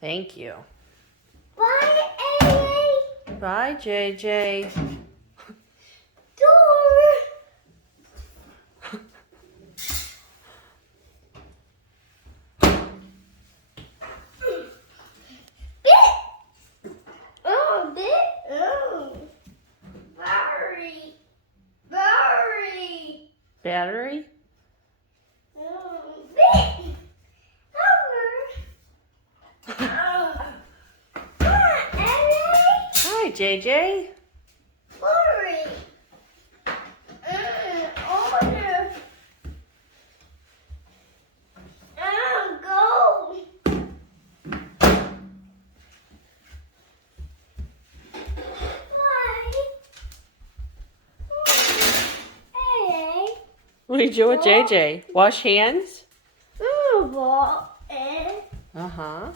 Thank you. Bye, A. Bye, JJ. Door. Bit. Oh, bit. Oh. Battery. Battery. Battery? Oh, bit. Over. Oh. Come on, A. Hi, JJ. Hurry. Order. Go. Hey. What are you doing with JJ? Wash hands? Ball and Uh-huh.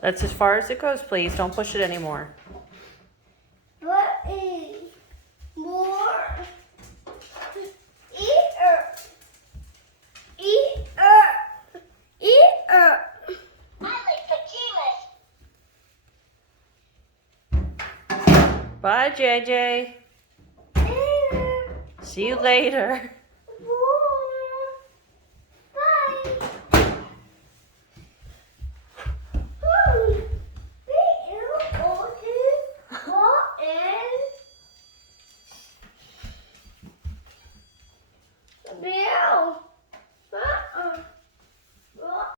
That's as far as it goes, please. Don't push it anymore. What is more? Eater. Eater. Eater. I like pajamas. Bye, JJ. See you later.